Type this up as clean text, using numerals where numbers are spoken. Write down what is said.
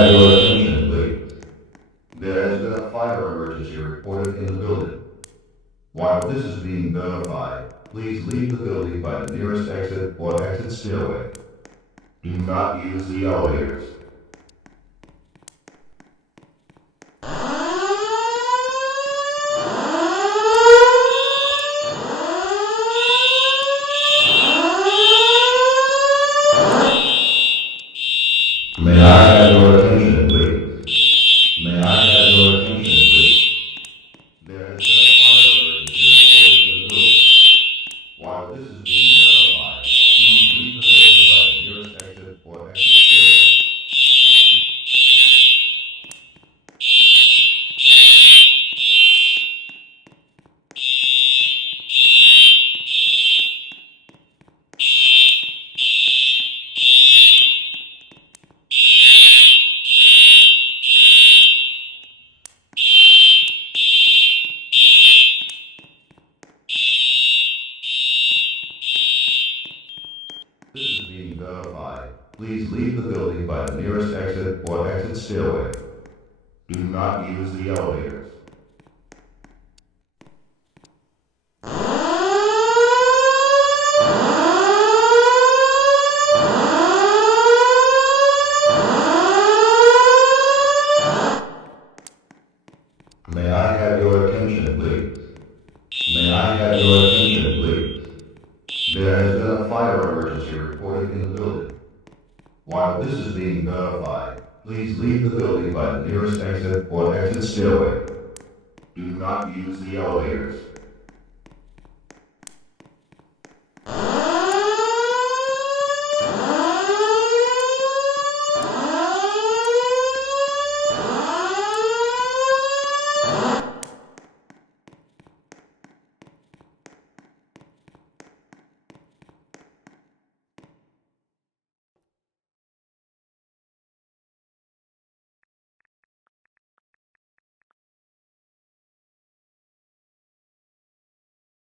have your attention, please? There has been a fire emergency reported in the building. While this is being verified, please leave the building by the nearest exit or exit stairway. Do not use the elevators. May I have your attention, please? May I have your attention, please? There has been a fire emergency reported in the building. While this is being verified, please leave the building by the nearest exit or exit stairway. This is being verified. Please leave the building by the nearest exit or exit stairway. Do not use the elevators. May I have your attention, please? May I have your attention, please? There has been a fire emergency reported in the building. While this is being verified, please leave the building by the nearest exit or exit stairway. Do not use the elevators.